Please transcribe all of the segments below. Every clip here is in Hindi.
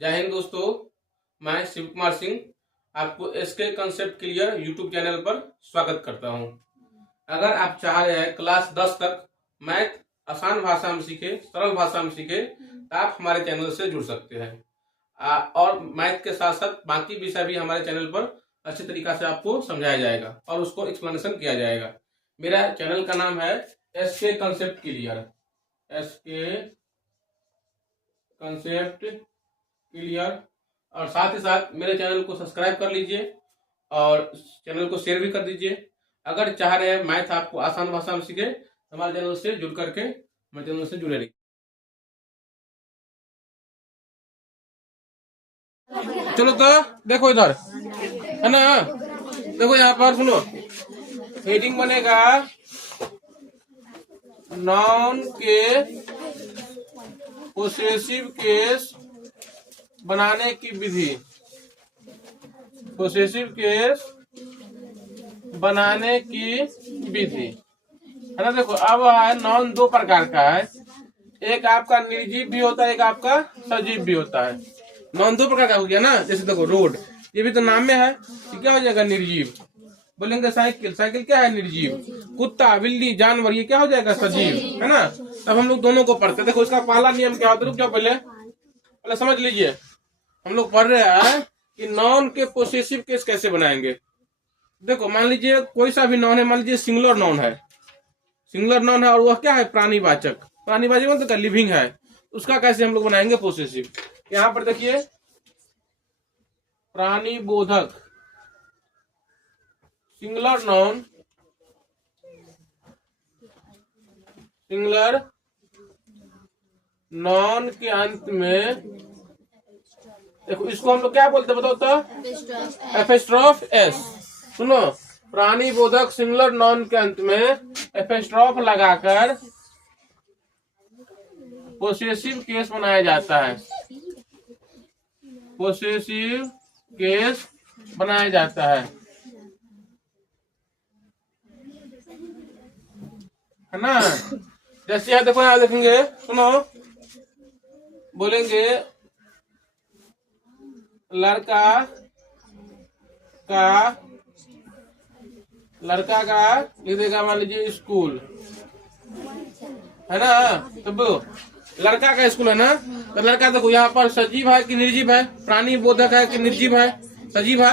जय हिंद दोस्तों, मैं शिव कुमार सिंह आपको SK concept clear YouTube channel पर स्वागत करता हूं। अगर आप चाह रहे हैं क्लास 10 तक मैथ आसान भाषा में सीखे, सरल भाषा में सीखे, तो आप हमारे चैनल से जुड़ सकते हैं। और मैथ के साथ साथ बाकी विषय भी हमारे चैनल पर अच्छे तरीका से आपको समझाया जाएगा और उसको एक्सप्लेनेशन किया जाएगा। मेरा चैनल का नाम है SK concept clear. SK concept clear. और साथ ही साथ मेरे चैनल को सब्सक्राइब कर लीजिए और चैनल को शेयर भी कर दीजिए। अगर चाह रहे हैं मैथ आपको आसान भाषा में सीखे तो हमारे चैनल से जुड़ करके हमारे चैनल से जुड़े रहिए। चलो तो देखो इधर है ना, देखो यहाँ पर सुनो, हेडिंग बनेगा नाउन के पोसेसिव केस बनाने की विधि। पोसेसिव केस बनाने की विधि है ना। देखो अब है नाउन दो प्रकार का है, एक आपका निर्जीव भी होता है, एक आपका सजीव भी होता है। नाउन दो प्रकार का हो गया ना। जैसे देखो रोड, ये भी तो नाम में है, ये क्या हो जाएगा निर्जीव। बोलेंगे साइकिल, साइकिल क्या है निर्जीव। कुत्ता, बिल्ली, जानवर, ये क्या हो जाएगा सजीव, है ना। अब हम लोग दोनों को पढ़ते हैं। देखो इसका पहला नियम क्या होता है, रुक जाओ पहले समझ लीजिए। हम लोग पढ़ रहे हैं कि नाउन के पोसेसिव केस कैसे बनाएंगे। देखो मान लीजिए कोई सा भी नाउन है, मान लीजिए सिंगुलर नाउन है, सिंगुलर नाउन है और वह क्या है प्राणीवाचक। प्राणीवाचक मतलब क्या, लिविंग है। उसका कैसे हम लोग बनाएंगे पोसेसिव। यहाँ पर देखिए प्राणीबोधक सिंगुलर नाउन, सिंगुलर नाउन के अंत में देखो इसको हम लोग क्या बोलते हैं बताओ तो, एपिस्ट्रॉफ एस। सुनो, प्राणीबोधक सिंगुलर नाउन के अंत में एपिस्ट्रॉफ लगाकर पोसेसिव केस बनाया जाता है। पोसेसिव केस बनाया जाता है ना। जैसे यहाँ देखो, यहाँ देखेंगे, सुनो, बोलेंगे लड़का का लिख देगा मान लीजिए स्कूल, है ना। तो लड़का का स्कूल है ना। तो लड़का देखो यहाँ पर सजीव है कि निर्जीव है, प्राणी बोधक है कि निर्जीव है, सजीव है।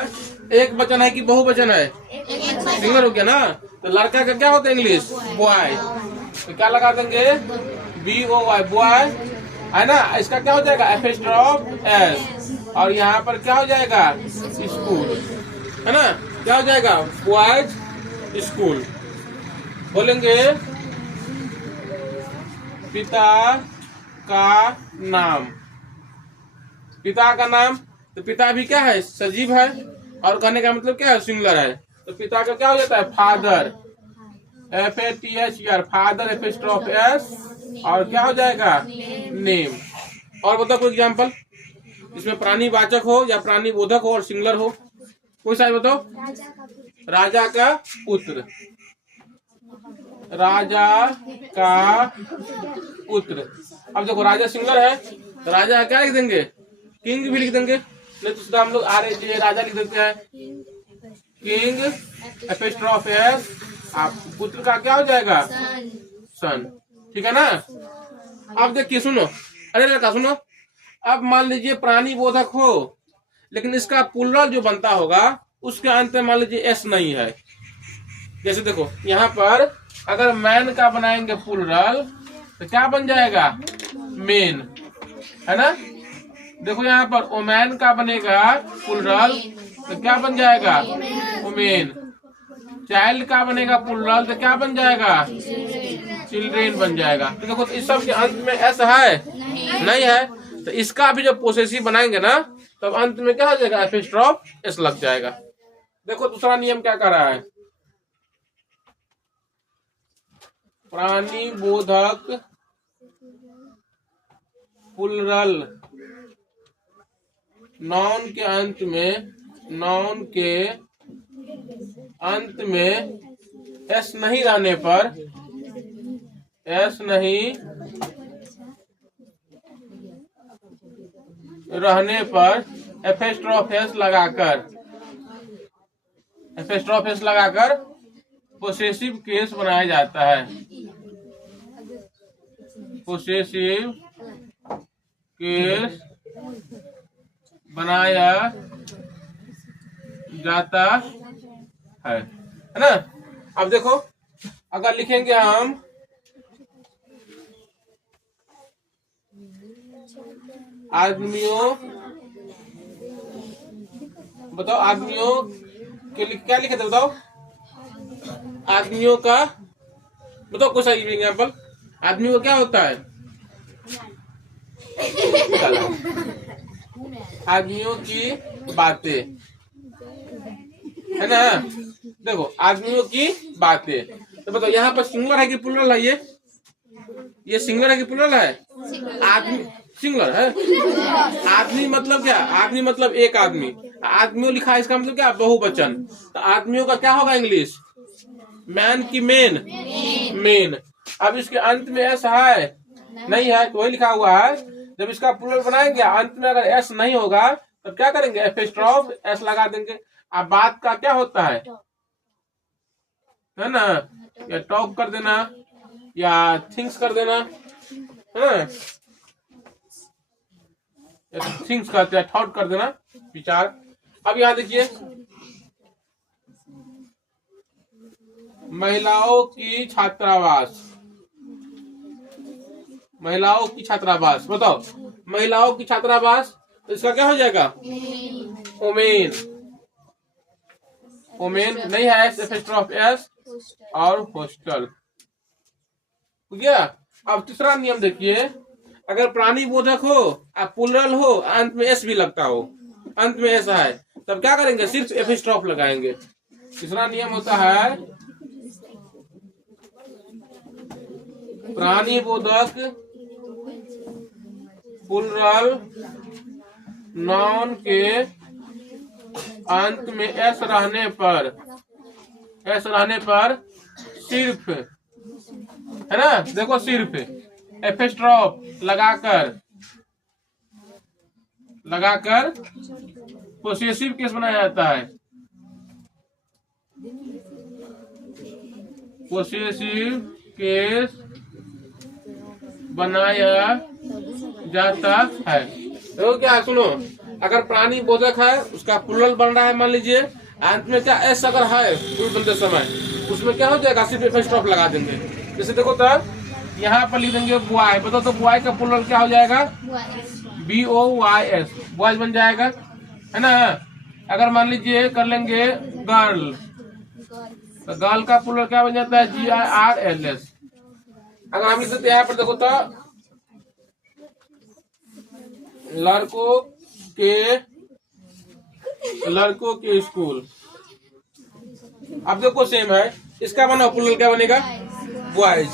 एक वचन है कि बहुवचन है, सिंगुलर हो गया ना। तो लड़का का क्या होता है इंग्लिश, बॉय। तो क्या लगा देंगे, BOY, बॉय, है ना। इसका क्या हो जाएगा एपिस्ट्रॉफ एस, और यहाँ पर क्या हो जाएगा स्कूल, है ना। क्या हो जाएगा बॉयज स्कूल। बोलेंगे पिता का नाम, पिता का नाम। तो पिता भी क्या है सजीव है, और कहने का मतलब क्या है सिंगुलर है। तो पिता का क्या हो जाता है फादर, FATHER, फादर एपिस्ट्रॉफ एस, और क्या हो जाएगा नेम। और बताओ कोई एग्जाम्पल इसमें प्राणीवाचक हो या प्राणीबोधक हो और सिंगुलर हो, कोई सा बताओ। राजा का पुत्र, राजा का पुत्र। अब देखो राजा सिंगुलर है तो राजा क्या लिख देंगे, किंग भी लिख देंगे, नहीं तो हम लोग राजा लिख देते हैं किंग एपिस्ट्रॉफ एस। आप पुत्र का क्या हो जाएगा सन, ठीक है ना। अब देखिए सुनो, अरे लड़का सुनो, अब मान लीजिए प्राणी बोधक हो लेकिन इसका प्लुरल जो बनता होगा उसके अंत में मान लीजिए एस नहीं है। जैसे देखो यहाँ पर अगर मैन का बनाएंगे प्लुरल तो क्या बन जाएगा मेन, है ना। देखो यहाँ पर ओमैन का बनेगा प्लुरल तो क्या बन जाएगा ओमेन। चाइल्ड का बनेगा प्लुरल तो क्या बन जाएगा चिल्ड्रेन बन जाएगा। तो देखो इस सब के अंत में एस है नहीं है, तो इसका भी जब पोसेसिव बनाएंगे ना तब अंत में क्या हो जाएगा एपिस्ट्रॉफ एस लग जाएगा। देखो दूसरा नियम क्या कर रहा है, प्राणीबोधक प्लुरल नाउन के अंत में, नाउन के अंत में एस नहीं रहने पर, एस नहीं रहने पर एपिस्ट्रोफ एस लगाकर पोसेसिव केस बनाया जाता है। पोसेसिव केस बनाया जाता है ना। अब देखो, अगर लिखेंगे हम आदमियों, बताओ आदमियों के लिए क्या लिखे थे, बताओ आदमियों का, बताओ कुछ एग्जाम्पल। आदमी को क्या होता है? आदमियों की बातें, है ना। देखो आदमियों की बातें, तो बताओ यहाँ पर सिंगुलर है कि प्लुरल है? ये सिंगुलर है कि प्लुरल है? आदमी सिंगुलर है। आदमी मतलब क्या? आदमी मतलब एक आदमी। आदमियों लिखा है, इसका मतलब क्या? बहुवचन। तो आदमियों का क्या होगा इंग्लिश? मैन की मेन। अब इसके अंत में एस है नहीं है, तो वही लिखा हुआ है। जब इसका प्लुरल बनाएंगे, अंत में अगर एस नहीं होगा तो क्या करेंगे? एपिस्ट्रोफ एस लगा देंगे। अब बात का क्या होता है ना, या टॉक कर देना या थिंग्स कर देना, है ना। थिंग्स करते हैं, थॉट कर देना, विचार। अब यहाँ देखिए, महिलाओं की छात्रावास, महिलाओं की छात्रावास। बताओ महिलाओं की छात्रावास, तो इसका क्या हो जाएगा? ओमेन नहीं है, एपिस्ट्रोफ एस और हॉस्टल हो गया। अब तीसरा नियम देखिए, अगर प्राणी बोधक हो, प्लुरल हो, अंत में एस भी लगता हो, अंत में एस है, तब क्या करेंगे? सिर्फ एपिस्ट्रोफ लगाएंगे। तीसरा नियम होता है प्राणी बोधक प्लुरल नाउन के अंत में एस रहने पर सिर्फ, है ना, देखो सिर्फ एपिस्ट्रोफ लगाकर पोसेसिव केस बनाया जाता है। पोसेसिव केस बनाया जाता है। देखो क्या, सुनो, अगर प्राणी बोधक है, उसका प्लुरल बन रहा है, मान लीजिए अंत में क्या एस अगर है पुरुष बनते समय, उसमें क्या हो जाएगा? सिर्फ एपिस्ट्रोफ लगा देंगे। जैसे देखो तो यहाँ पर लिख देंगे बॉय, बताओ तो बॉय का प्लुरल क्या हो जाएगा? BOYS, बॉयज बन जाएगा, है ना। अगर मान लीजिए कर लेंगे गर्ल, तो गर्ल का प्लुरल क्या बन जाता है? GIRLS। अगर हम लिख देते यहाँ पर, देखो तो लड़कों के स्कूल। अब देखो सेम है, इसका बना प्लुरल क्या बनेगा? बॉयज।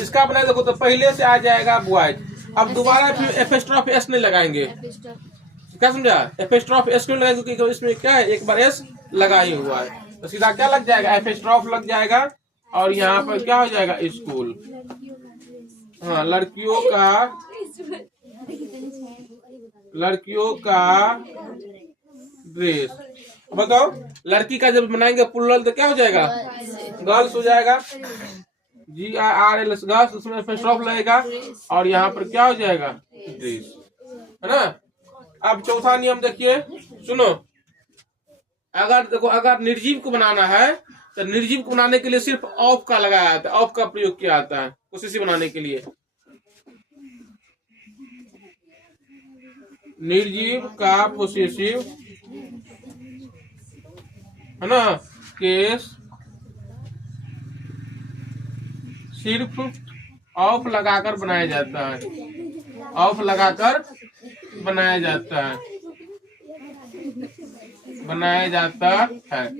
इसका बना देखो तो पहले से आ जाएगा बॉयज। अब दोबारा फिर एपिस्ट्रोफ एस नहीं लगाएंगे, क्या समझा? एपिस्ट्रोफ एस क्यों लगाएंगे? क्योंकि इसमें क्या है, एक बार एस लगा ही हुआ है, तो सीधा क्या लग जाएगा? एपिस्ट्रोफ लग जाएगा, और यहाँ पर क्या हो जाएगा? स्कूल। हाँ, लड़कियों का ड्रेस। बताओ लड़की का जब बनाएंगे प्लुरल तो क्या हो जाएगा? गर्ल्स हो जाएगा, GIRLS गर्ल्स, उसमें एपिस्ट्रोफ लगेगा, और यहाँ पर क्या हो जाएगा? ड्रेस, है ना। अब चौथा नियम देखिए, सुनो, अगर देखो अगर निर्जीव को बनाना है, तो निर्जीव को बनाने के लिए सिर्फ ऑफ का लगाया जाता है, ऑफ का प्रयोग किया जाता है पोसेसिव बनाने के लिए। निर्जीव का पोसेसिव, है ना, केस सिर्फ ऑफ लगाकर बनाया जाता है, ऑफ लगाकर बनाया जाता है।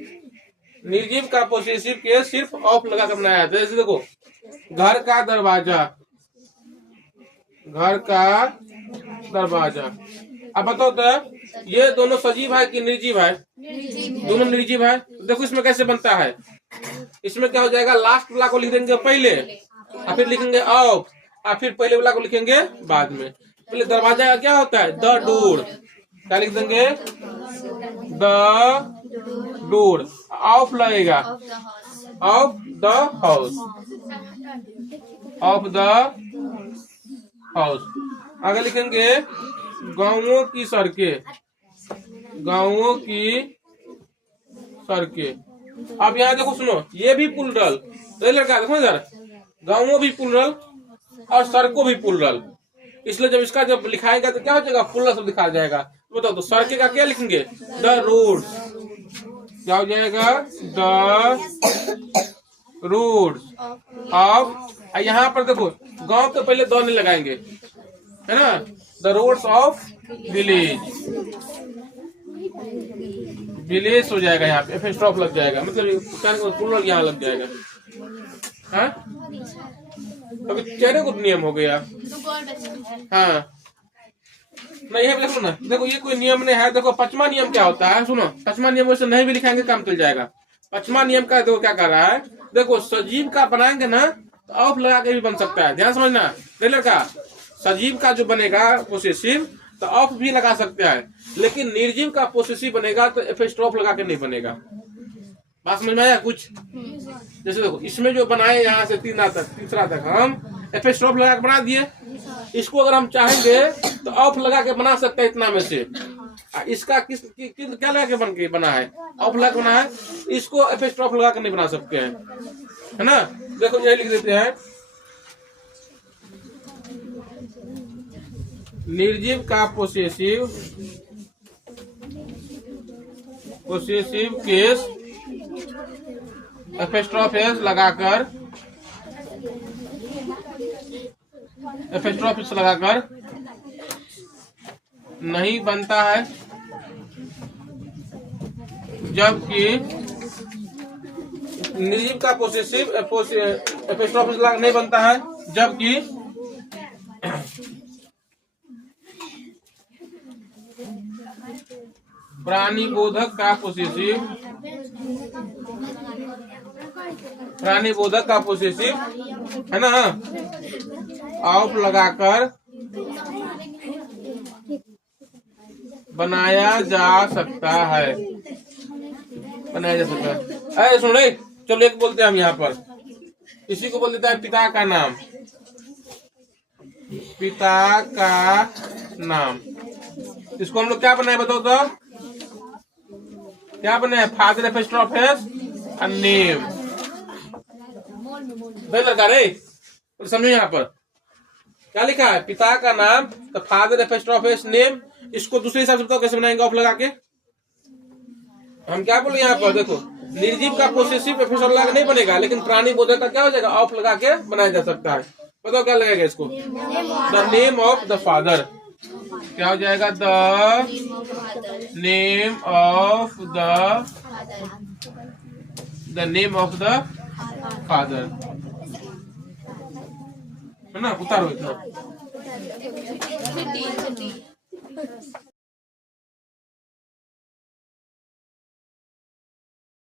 निर्जीव का पोसेसिव केस सिर्फ ऑफ लगाकर बनाया जाता है। जैसे देखो, घर का दरवाजा। अब बताओ तो ये दोनों सजीव है कि निर्जीव है? दोनों निर्जीव है। देखो इसमें कैसे बनता है, इसमें क्या हो जाएगा? लास्ट वाला को लिख देंगे पहले, और फिर लिखेंगे ऑफ, और फिर पहले वाला को लिखेंगे बाद में। पहले दरवाजा का क्या होता है? द डोर, क्या लिख देंगे? The door. ऑफ लगेगा, of the house, of the house. आगे लिखेंगे गांवों की सड़कें, गांवों की सड़कें। अब यहाँ देखो सुनो, ये भी प्लूरल, लड़का देखो इधर, गांवों भी प्लूरल और सड़कों भी प्लूरल, इसलिए जब इसका जब लिखाएगा तो क्या हो जाएगा? प्लूरल सब लिखा जाएगा। बताओ तो सड़कें का क्या लिखेंगे? The road. क्या हो जाएगा? The road of. यहाँ पर देखो गांव के पहले द नहीं लगाएंगे, है ना? The roads of village, village हो जाएगा, यहाँ पे स्टॉप लग जाएगा, मतलब प्लूरल यहाँ लग जाएगा। हाँ अभी चेहरे को नियम हो गया। हाँ नहीं है, देखो ना, देखो ये कोई नियम नहीं है। देखो पांचवा नियम क्या होता है, सुनो। पांचवा नियम वैसे नहीं भी लिखाएंगे काम चल जाएगा। पांचवा नियम का देखो क्या कर रहा है, देखो सजीव का बनाएंगे ना तो ऑफ लगा के भी बन सकता है, ध्यान समझना। रेलर का सजीव का जो बनेगा पोसेसिव तो ऑफ भी लगा सकते हैं, लेकिन निर्जीव का पोसेसिव बनेगा तो एपोस्ट्रोफ लगा के नहीं बनेगा। बात समझ में आया कुछ? जैसे देखो इसमें जो बनाए यहाँ से तीसरा तक हम एपोस्ट्रोफ लगा के बना दिए। इसको अगर हम चाहेंगे तो ऑफ लगा के बना सकते हैं इतना में से। इसका क्या लगा के बना है? ऑफ लगा के बना है। इसको एपोस्ट्रोफ लगा के नहीं बना सकते हैं, है ना? देखो यही लिख देते हैं, निर्जीव का पोसेसिव केस एपोस्ट्रोफ एस लगाकर नहीं बनता है, जबकि निर्जीव का पोसेसिव एपोस्ट्रोफ एस नहीं बनता है, जबकि प्राणिबोधक का पोसेसिव है ना, ऑफ लगाकर बनाया जा सकता है। अरे सुन रहे, चलो एक बोलते हैं हम यहाँ पर, इसी को बोल देता है पिता का नाम। पिता का नाम, इसको हम लोग क्या बनाए बताओ तो? क्या बनाए? Father apostrophe S name. लगा रे, समझो यहाँ पर क्या लिखा है? पिता का नाम तो फादर एपोस्ट्रोफ एस नेम। इसको दूसरे हिसाब से बताओ कैसे बनाएंगे ऑफ लगा के? हम क्या बोले यहाँ पर, देखो निर्जीव का पोसेसिव एपोस्ट्रोफ लगा के नहीं बनेगा, लेकिन प्राणी बोधक का क्या हो जाएगा? ऑफ लगा के बनाया जा सकता है। बताओ क्या लगेगा इसको? The name of the father. क्या हो जाएगा? The name of the father, है ना? उतारो इतना।